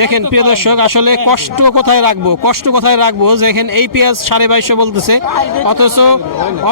দেখেন, প্রিয় দর্শক, আসলে কষ্ট কোথায় রাখব? কষ্ট কোথায় রাখব? দেখেন, এই পেঁয়াজ সাড়ে বাইশশো বলতেছে। অথচ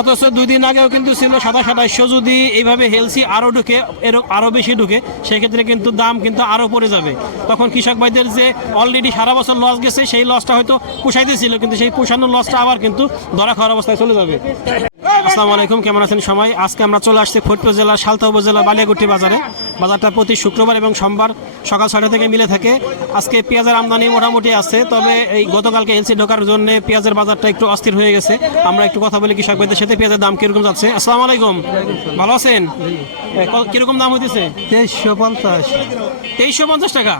অথচ দুই দিন আগেও কিন্তু ছিল সাদা সাতাশশো যদি এইভাবে হেলসি আরও ঢুকে এরকম আরও বেশি ঢুকে, সেক্ষেত্রে কিন্তু দাম কিন্তু আরও পড়ে যাবে। তখন কৃষক ভাইদের যে অলরেডি সারা বছর লস গেছে, সেই লসটা হয়তো পোষাইতেছিল, কিন্তু সেই পোষানোর লসটা আবার কিন্তু ধরা খাওয়ার অবস্থায় চলে যাবে। আসসালামু আলাইকুম কেমন আছেন সবাই? আজকে আমরা চলে আসছি ফরিদপুর জেলার সালতা উপজেলা বালিয়াগুটি বাজারে। বাজারটা প্রতি শুক্রবার এবং সোমবার সকাল ছয়টা থেকে মিলে থাকে। আজকে পেঁয়াজের আমদানি মোটামুটি আছে তবে এই গতকালকে এলসি ঢোকার জন্য পেঁয়াজের বাজারটা একটু অস্থির হয়ে গেছে। আমরা একটু কথা বলি কৃষক ভাইদের সাথে পেঁয়াজের দাম কীরকম যাচ্ছে? আসসালামু আলাইকুম। ভালো আছেন? কীরকম দাম হইতেছে? তেইশশো পঞ্চাশ। তেইশশো পঞ্চাশ টাকা।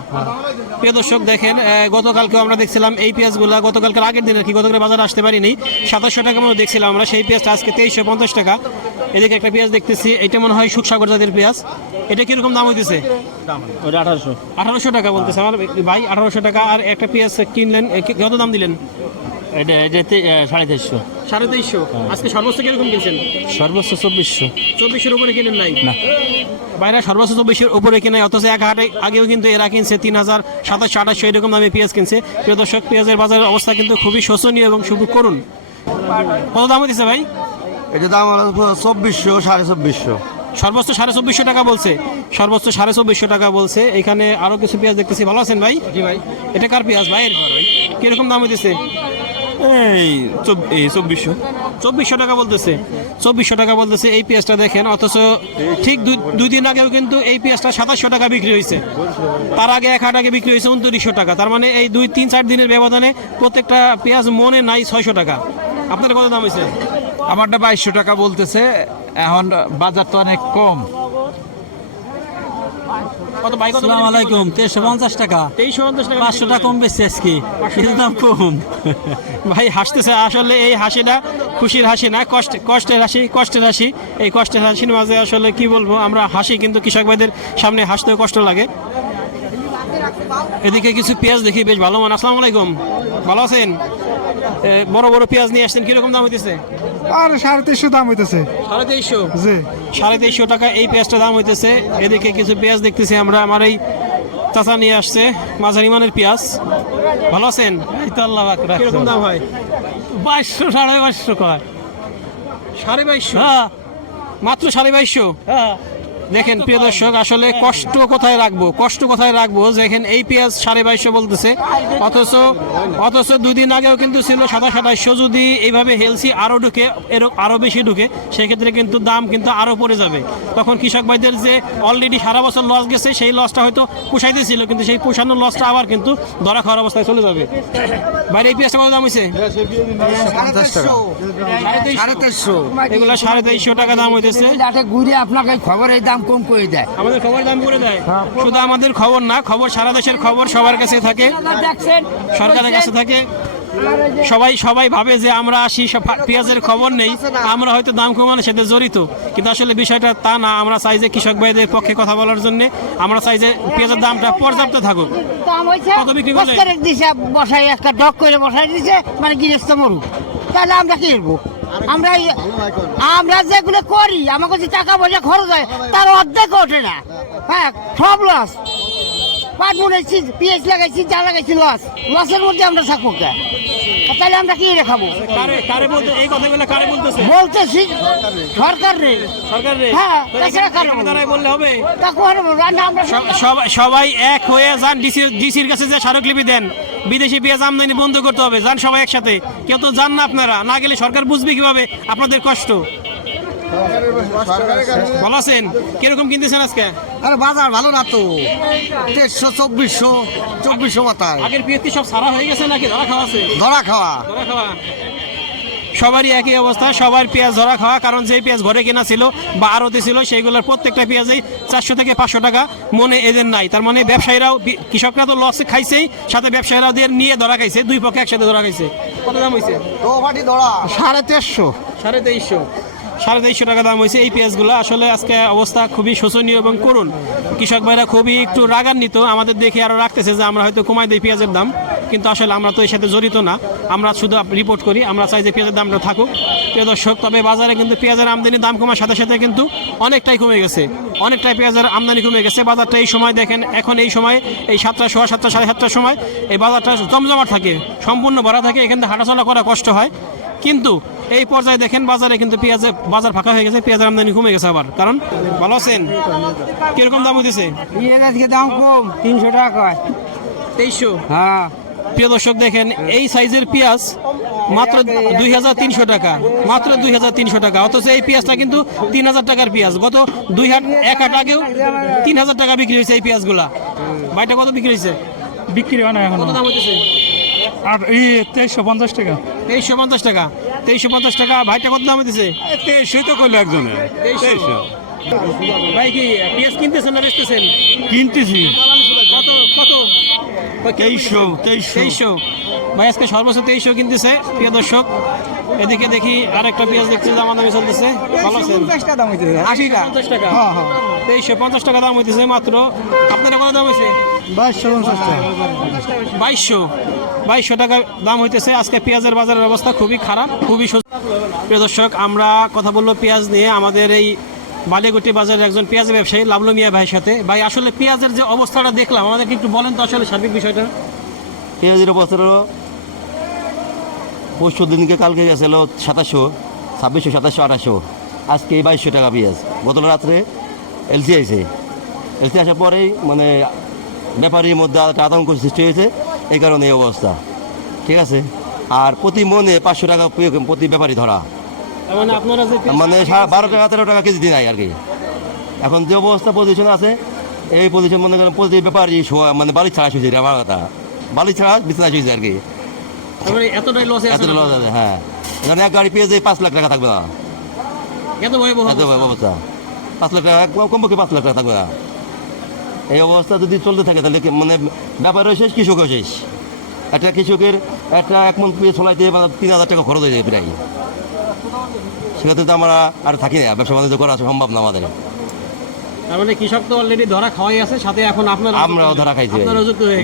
প্রিয় দর্শক দেখেন আহ, গতকালকেও আমরা দেখছিলাম এই পেঁয়াজগুলা। গতকালকের আগের দিন আর কি? গতকাল বাজারে আসতে পারিনি। সাতাশশো টাকা মতো দেখছিলাম আমরা। সেই পেঁয়াজটা আজকে তেইশশো পঞ্চাশ টাকা। এদিকে একটা পেঁয়াজ দেখতেছি। এটা মনে হয় সুখসাগর জাতের পেঁয়াজ। এটা কীরকম দাম হইতেছে? আঠারোশো। আঠারোশো টাকা বলতেছে। আমার ভাই আঠারোশো টাকা। আর একটা পেঁয়াজ কিনলেন কত দাম দিলেন? এটা এটা সাড়ে তেইশশো। সাড়ে তেইশশো। আজকে সর্বোচ্চ কীরকম কিনছেন? সর্বোচ্চ চব্বিশশো। চব্বিশের উপরে কিনেন নাই? না। বাইরে সর্বোচ্চ চব্বিশের উপরে কিনে অথচ এক হাটে আগেও কিন্তু এরা কিনছে তিন হাজার সাতাশশো আঠাশশো এরকম দামে পেঁয়াজ কিনছে। প্রিয় দর্শক পেঁয়াজের বাজারের অবস্থা কিন্তু খুবই শোচনীয় এবং খুব করুন। কত দাম হচ্ছে ভাই? এটা দাম চব্বিশশো সাড়ে চব্বিশশো। সর্বোচ্চ সাড়ে চব্বিশশো টাকা বলছে। সর্বোচ্চ সাড়ে চব্বিশশো টাকা বলছে। এখানে আরও কিছু পেঁয়াজ দেখতেছি। ভালো আছেন ভাই? জি ভাই। এটা কার পেঁয়াজ ভাই। কীরকম দাম হইতেছে? এই এই চব্বিশশো। চব্বিশশো টাকা বলতেছে। চব্বিশশো টাকা বলতেছে এই পেঁয়াজটা দেখেন অথচ ঠিক দুই- দুই দিন আগেও কিন্তু এই পেঁয়াজটা সাতাশশো টাকা বিক্রি হয়েছে। তার আগে এক হাট আগে বিক্রি হয়েছে উনত্রিশশো টাকা। তার মানে এই দুই তিন চার দিনের ব্যবধানে প্রত্যেকটা পেঁয়াজ মনে নাই ছয়শো টাকা। আপনার কত দাম হয়েছে? আমারটা বাইশশো টাকা বলতেছে এখন বাজার তো অনেক কম। কত? ভাই কত আসসালামু আলাইকুম। তেইশশো পঞ্চাশ টাকা। তেইশশো পঞ্চাশ টাকা পাঁচশো টাকা কম বেশি আজকে। কিন্তু দাম কম। ভাই হাসতেছে। আসলে এই হাসিটা খুশির হাসি না কষ্ট কষ্টের হাসি কষ্টের হাসি। এই কষ্টের হাসির মাঝে আসলে কি বলব আমরা হাসি কিন্তু কৃষক ভাইদের সামনে হাসতে কষ্ট লাগে। এদিকে কিছু পেঁয়াজ দেখি বেশ ভালো মান আসসালামু আলাইকুম। ভালো আছেন? বড় বড় পেঁয়াজ নিয়ে আসছেন কীরকম দাম হইতেছে? আর সাড়ে তিনশো দাম হইতেছে। সাড়ে তেইশশো জি। সাড়ে তেইশশো টাকা এই পেঁয়াজটা দাম হইতেছে। এদিকে কিছু পেঁয়াজ দেখতেছি আমরা আমার এই চাচা নিয়ে আসছে মাঝারি মানের পেঁয়াজ। ভালো আছেন? আল্লাহ কীরকম দাম হয়? বাইশশো সাড়ে বাইশশো কয়। সাড়ে বাইশশো? হ্যাঁ। মাত্র সাড়ে বাইশশো? হ্যাঁ। দেখেন প্রিয় দর্শক আসলে কষ্ট কোথায় রাখব? কষ্ট কোথায় রাখব? দেখেন এই পেঁয়াজ সাড়ে বাইশশো বলতেছে। অথচ অথচ দুই দিন আগেও কিন্তু ছিল সাদা সাতাশশো যদি এইভাবে হেলসি আরও ঢুকে এরকম আরও বেশি ঢুকে সেক্ষেত্রে কিন্তু দাম কিন্তু আরও পড়ে যাবে। তখন কৃষক ভাইদের যে অলরেডি সারা বছর লস গেছে সেই লসটা হয়তো পোষাইতেছিল কিন্তু সেই পোষানোর লসটা আবার কিন্তু ধরা খাওয়ার অবস্থায় চলে যাবে। বাইরে এই পেঁয়াজটা কত দাম হয়েছে? সাড়ে তেইশশো। এগুলো সাড়ে তেইশশো টাকা দাম হইতেছে। আপনাকে খবর এই দাম কম করে দেয়। আমাদের খবর দাম করে দেয়? শুধু আমাদের খবর না খবর সারা দেশের খবর সবার কাছে থাকে। সরকারের কাছে থাকে। সবাই সবাই ভাবে যে আমরা আসি পেঁয়াজের খবর নেই। আমরা হয়তো দাম কমানোর সাথে জড়িত। কিন্তু আসলে বিষয়টা তা না। আমরা চাই যে কৃষক ভাইদের পক্ষে কথা বলার জন্য আমরা চাই যে পেঁয়াজের দামটা পর্যাপ্ত থাকুক। দাম কত বিক্রি করলে? দিছে বসাই একটা ডক করে বসাই দিছে মানে গৃহস্থ মরু তাহলে আমরা কি করব? আমরা আমরা যেগুলো করি আমার কাছে টাকা পয়সা খরচ হয় তার অর্ধেক ওঠে না। হ্যাঁ সব লস পাট বুনেছি পিএস লাগাইছি যা লাগাইছি লস লসের মধ্যে আমরা থাকব তাহলে আমরা কি খাব কারে কারে বলতে এই কথাগুলো কারে বলতেছে? সরকার রে। হ্যাঁ, সবাই সবাই এক হয়ে যান ডিসি ডিসির কাছে যে স্মারকলিপি দেন বিদেশি পেঁয়াজ আমদানি বন্ধ করতে হবে যান সবাই একসাথে। কেউ তো যান না আপনারা না গেলে সরকার বুঝবে কীভাবে আপনাদের কষ্ট। ভালো আছেন? কীরকম কিনতেছেন আজকে? আরে বাজার ভালো না তো। তেইশশো চব্বিশশো চব্বিশশো মাথায়। আগের পেঁয়াজ সব সারা হয়ে গেছে নাকি? ধরা খাওয়া আছে? ধরা খাওয়া। ধরা খাওয়া। সবারই একই অবস্থা সবার পেঁয়াজ ধরা খাওয়া কারণ যেই পেঁয়াজ ঘরে কেনা ছিল বা আরতে ছিল সেইগুলোর প্রত্যেকটা পেঁয়াজেই চারশো থেকে পাঁচশো টাকা মনে এদের নাই। তার মানে ব্যবসায়ীরাও কৃষকরা তো লসে খাইছেই সাথে ব্যবসায়ীরাও দিয়ে নিয়ে ধরা খাইছে দুই পক্ষে একসাথে ধরা খাইছে। কত দাম হয়েছে ধরা। সাড়ে তেইশশো সাড়ে তেইশশো সাড়ে তেইশশো টাকা দাম হয়েছে এই পেঁয়াজগুলো। আসলে আজকে অবস্থা খুবই শোচনীয় এবং করুন কৃষক ভাইরা খুবই একটু রাগান্বিত, আমাদের দেখে আরও রাখতেছে যে আমরা হয়তো কমাই দিই পেঁয়াজের দাম। কিন্তু আসলে আমরা তো এর সাথে জড়িত না। আমরা শুধু রিপোর্ট করি, আমরা চাই যে পেঁয়াজের দামটা থাকুক। প্রিয় দর্শক, তবে বাজারে কিন্তু পেঁয়াজের আমদানি দাম কমার সাথে সাথে কিন্তু অনেকটাই কমে গেছে। অনেকটাই পেঁয়াজের আমদানি কমে গেছে। বাজারটা এই সময় দেখেন, এখন এই সময়, এই সাতটা, সোয়া সাতটা, সাড়ে সাতটার সময়, এই বাজারটা জমজমাট থাকে, সম্পূর্ণ ভরা থাকে। এখান থেকে হাঁটাচলা করা কষ্ট হয়। কিন্তু এই পর্যায়ে দেখেন বাজারে কিন্তু পেঁয়াজের বাজার ফাঁকা হয়ে গেছে পেঁয়াজের আমদানি কমে গেছে আবার। কারণ ভালো আছেন? কীরকম দাম হইতেছে? পেঁয়াজ আজকে দাম কম তিনশো টাকা কয়। তেইশশো? হ্যাঁ। প্রিয় দর্শক দেখেন এই সাইজের পেঁয়াজ মাত্র দুই হাজার তিনশো টাকা মাত্র দুই হাজার তিনশো টাকা। অথচ এই পেঁয়াজটা কিন্তু তিন হাজার টাকার পেঁয়াজ। গত দুই হাট এক হাট আগেও তিন হাজার টাকা বিক্রি হয়েছে এই পেঁয়াজগুলা। বাইটা কত বিক্রি হয়েছে? বিক্রি হয় না এখন। কত দাম হইতেছে? আর এই তেইশশো পঞ্চাশ টাকা। তেইশশো পঞ্চাশ টাকা। তেইশশো পঞ্চাশ টাকা ভাইটা কত দাম হইতেছে তেইশশোই তো করল একজনে। তেইশশো। ভাই কি পেঁয়াজ কিনতেছেন না বেচতেছেন? কিনতেছি। কত কত? তেইশশো তেইশশো। তেইশশো। ভাই আজকে সর্বোচ্চ তেইশশো কিনতেছে প্রিয় দর্শক। এদিকে দেখি আরেকটা পেঁয়াজ দেখছি দাম দামি চলতেছে। ভালো আছেন? আশি টাকা পঞ্চাশ টাকা তেইশশো পঞ্চাশ টাকা দাম হইতেছে মাত্র। আপনারা কত দাম হয়েছে বাইশশো পঞ্চাশ টাকা। বাইশশো। বাইশশো টাকা দাম হইতেছে। আজকে পেঁয়াজের বাজারের অবস্থা খুবই খারাপ খুবই প্রিয় দর্শক আমরা কথা বলল পেঁয়াজ নিয়ে। আমাদের এই বালিগুটি বাজারের একজন পেঁয়াজ ব্যবসায়ী লাভলু মিয়া ভাইয়ের সাথে। ভাই আসলে পেঁয়াজের যে অবস্থাটা দেখলাম আমাদেরকে একটু বলেন তো আসলে সার্বিক বিষয়টা। পেঁয়াজের বছর পরশু দিনকে কালকে গেছিল সাতাশশো ছাব্বিশশো সাতাশশো আঠাশশো। আজকে বাইশশো টাকা পেঁয়াজ। গত রাত্রে এলসি আইছে এলসি আসার পরেই মানে ব্যাপারীর মধ্যে একটা আতঙ্ক সৃষ্টি হয়েছে এই কারণে এই অবস্থা। ঠিক আছে? আর প্রতি মনে পাঁচশো টাকা প্রতি ব্যাপারী ধরা। মানে যে মানে বারো টাকা তেরো টাকা কেজি দিন আর কি। এখন যে অবস্থা পজিশন আছে এই পজিশন মনে করেন প্রতি ব্যাপারী শোয়া- মানে বালি ছাড়া শুয়েছে আমার কথা। বালি ছাড়া বিছানা শুয়েছে আর কি। মানে এতটাই লসে লস আছে হ্যাঁ। এক গাড়ি পেয়ে যায় পাঁচ লাখ টাকা থাকবে না। এত এত অবস্থা। পাঁচ লাখ টাকা কম- কমপক্ষে পাঁচ লাখ টাকা থাকবে। এই অবস্থা যদি চলতে থাকে তাহলে মানে ব্যাপারও শেষ কৃষকও শেষ। একটা কৃষকের একটা এক মন পেয়ে ছলাইতে মানে তিন হাজার টাকা খরচ হয়ে যায় প্রায়। সেক্ষেত্রে তো আমরা আর থাকি না ব্যবসা বাণিজ্য করা সম্ভব না আমাদের। তার মানে কৃষক তো অলরেডি ধরা খাওয়াই আছে সাথে এখন আপনার আমরাও ধরা খাইছি।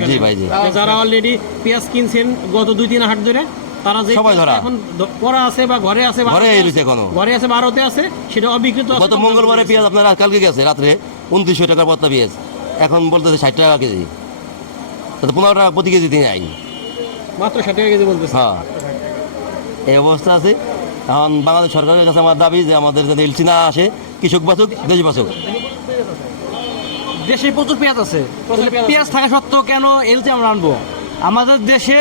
জি ভাই, জি। যারা অলরেডি পেঁয়াজ কিনছেন গত দুই তিন হাট ধরে তারা যে সবাই ধরা। এখন করা আছে বা ঘরে আছে ঘরে রয়েছে এখনও। ঘরে আছে আড়তে আছে সেটা অবিকৃত আছে। গত মঙ্গলবারে পেঁয়াজ আপনার কালকে গেছে রাত্রে উনত্রিশশো টাকার পত্তা পেঁয়াজ। এখন বলতেছে ষাট টাকা কেজি। তাতে পনেরো টাকা প্রতি কেজি দিয়ে নাই মাত্র ষাট টাকা কেজি বলতেছে। হ্যাঁ। এই অবস্থা আছে। এখন বাংলাদেশ সরকারের কাছে আমার দাবি যে আমাদের যাতে এলসি না আসে কৃষক বাঁচুক দেশ বাঁচুক। দেশে প্রচুর পেঁয়াজ আছে। পেঁয়াজ থাকা সত্ত্বেও কেন এলতে আমরা আনব? আমাদের দেশে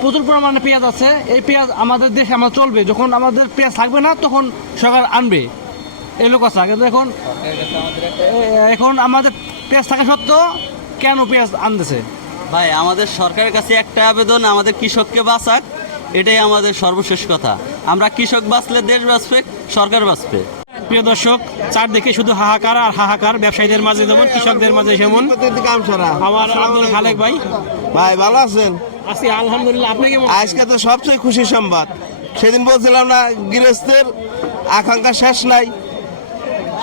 প্রচুর পরিমাণে পেঁয়াজ আছে। এই পেঁয়াজ আমাদের দেশে আমরা চলবে। যখন আমাদের পেঁয়াজ থাকবে না তখন সরকার আনবে। এই লোক আছে। কিন্তু এখন এখন আমাদের পেঁয়াজ থাকা সত্ত্বেও কেন পেঁয়াজ আনতেছে? ভাই আমাদের সরকারের কাছে একটা আবেদন আমাদের কৃষককে বাঁচাক এটাই আমাদের সর্বশেষ কথা। আমরা কৃষক বাঁচলে দেশ বাঁচবে সরকার বাঁচবে। প্রিয় দর্শক চারদিকে শুধু হাহাকার আর হাহাকার ব্যবসায়ীদের মাঝে যেমন কৃষকদের মাঝে যেমন আমার আব্দুল খালেক ভাই। ভাই ভালো আছেন? আছি আলহামদুলিল্লাহ আপনি কেমন আজকে তো সবচেয়ে খুশি সংবাদ। সেদিন বলছিলাম না গৃহস্থের আকাঙ্ক্ষা শেষ নাই।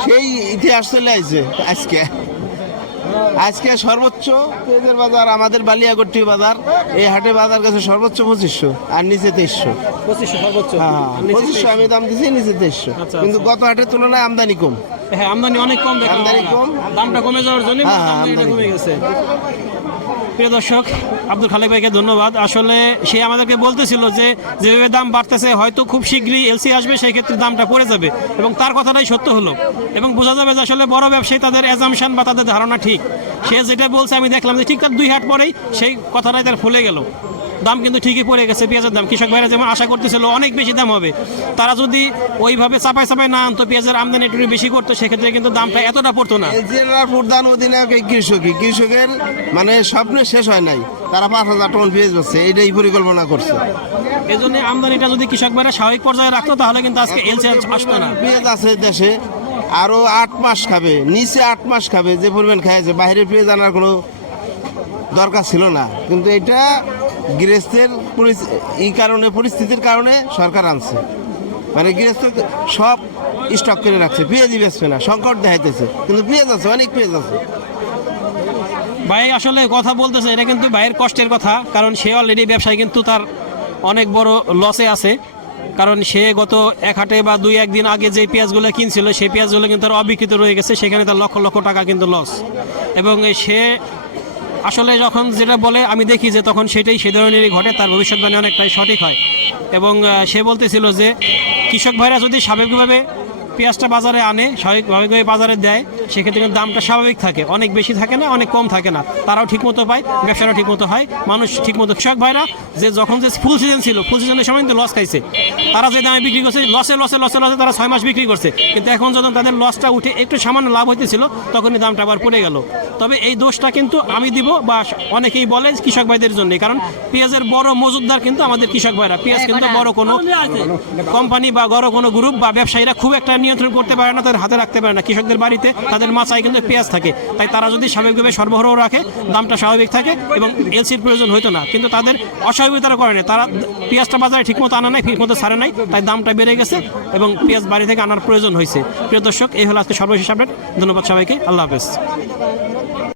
সেই ইতিহাস চলে আইছে আজকে। আজকে সর্বোচ্চ পেঁয়াজের বাজার আমাদের বালিয়াগট্টি বাজার এই হাটে বাজার গেছে সর্বোচ্চ পঁচিশশো আর নিচে তেইশশো। পঁচিশশো সর্বোচ্চ। হ্যাঁ পঁচিশশো আমি দাম দিছি নিচে তেইশশো। আচ্ছা, কিন্তু গত হাটের তুলনায় আমদানি কম। হ্যাঁ আমদানি অনেক কম আমদানি কম। দামটা কমে যাওয়ার জন্য হ্যাঁ, আমদানি কমে। গেছে। প্রিয় দর্শক, আব্দুল খালেক ভাইকে ধন্যবাদ। আসলে সে আমাদেরকে বলতেছিল যে, যেভাবে দাম বাড়তেছে, হয়তো খুব শীঘ্রই এলসি আসবে, সেই ক্ষেত্রে দামটা পড়ে যাবে। এবং তার কথাটাই সত্য হলো। এবং বোঝা যাবে যে আসলে বড় ব্যবসায়ী তাদের অ্যাজামশন বা তাদের ধারণা ঠিক। সে যেটা বলছে, আমি দেখলাম যে ঠিক তার দুই হাট পরেই সেই কথাটাই তার ফুলে গেল। দাম কিন্তু ঠিকই পড়ে গেছে পেঁয়াজের দাম। কৃষক ভাইরা যেমন আশা করতেছিল অনেক বেশি দাম হবে তারা যদি ওইভাবে চাপাই চাপাই না আনতো পেঁয়াজের আমদানি একটু বেশি করতো সেক্ষেত্রে কিন্তু দামটা এতটা পড়তো না। জেলার প্রধান অধিনায়ক এই কৃষকই। কৃষকের মানে স্বপ্ন শেষ হয় নাই। তারা পাঁচ হাজার টন পেঁয়াজ পাচ্ছে এটাই পরিকল্পনা করছে। এই জন্য আমদানিটা যদি কৃষক ভাইরা স্বাভাবিক পর্যায়ে রাখতো তাহলে কিন্তু আজকে এলসি আসতো না। পেঁয়াজ আছে দেশে আরও আট মাস খাবে নিচে আট মাস খাবে যে পরিমাণ খাইছে বাইরে পেঁয়াজ আনার কোনো দরকার ছিল না। কিন্তু এটা গৃহস্থের এই কারণে, পরিস্থিতির কারণে সরকার আনছে। মানে গৃহস্থ সব স্টক করে রাখছে। পেঁয়াজই বেচবে না, সংকট দেখাইতেছে। কিন্তু পেঁয়াজ আছে, অনেক পেঁয়াজ আছে। ভাই, আসলে কথা বলতেছে, এটা কিন্তু ভাইয়ের কষ্টের কথা, কারণ সে অলরেডি ব্যবসায় কিন্তু তার অনেক বড় লসে আছে। কারণ সে গত এক হাটে বা দুই একদিন আগে যে পেঁয়াজগুলো কিনছিল, সেই পেঁয়াজগুলো কিন্তু তার অবিকৃত রয়ে গেছে, সেখানে তার লক্ষ লক্ষ টাকা কিন্তু লস এবং সে আসলে যখন যেটা বলে, আমি দেখি যে তখন সেটাই সে ধরনেরই ঘটে, তার ভবিষ্যৎবাণী অনেকটাই সঠিক হয়। এবং সে বলতেছিল যে, কৃষক ভাইরা যদি স্বাভাবিকভাবে পেঁয়াজটা বাজারে আনে, স্বাভাবিকভাবে বাজারে দেয়, সেক্ষেত্রে কিন্তু দামটা স্বাভাবিক থাকে। অনেক বেশি থাকে না, অনেক কম থাকে না। তারাও ঠিকমতো পায় ব্যবসাটাও ঠিকমতো হয়, মানুষ ঠিকমতো কৃষক ভাইরা যে যখন যে ফুল সিজন ছিল ফুল সিজনের সময় কিন্তু লস খাইছে। তারা যে দামে বিক্রি করছে লসে লসে লসে লসে তারা ছয় মাস বিক্রি করছে। কিন্তু এখন যখন তাদের লসটা উঠে একটু সামান্য লাভ হইতেছিল তখনই দামটা আবার পড়ে গেল। তবে এই দোষটা কিন্তু আমি দিব বা অনেকেই বলে কৃষক ভাইদের জন্য কারণ পেঁয়াজের বড় মজুদদার কিন্তু আমাদের কৃষক ভাইরা। পেঁয়াজ কিন্তু বড় কোনো কোম্পানি বা বড় কোনো গ্রুপ বা ব্যবসায়ীরা খুব একটা নিয়ন্ত্রণ করতে পারে না তাদের হাতে রাখতে পারে না। কৃষকদের বাড়িতে তাদের মাচায় কিন্তু পেঁয়াজ থাকে। তাই তারা যদি স্বাভাবিকভাবে সরবরাহ রাখে দামটা স্বাভাবিক থাকে এবং এলসির প্রয়োজন হইতো না। কিন্তু তাদের অস্বাভাবিকতা করে নাই। তারা পেঁয়াজটা বাজারে ঠিকমতো আনা নাই, ঠিকমতো ছাড়ে নাই, তাই দামটা বেড়ে গেছে এবং পেঁয়াজ বাড়ি থেকে আনার প্রয়োজন হয়েছে। প্রিয় দর্শক, এই হলো আজকে সর্বশেষ আপডেট। ধন্যবাদ সবাইকে। আল্লাহ হাফেজ।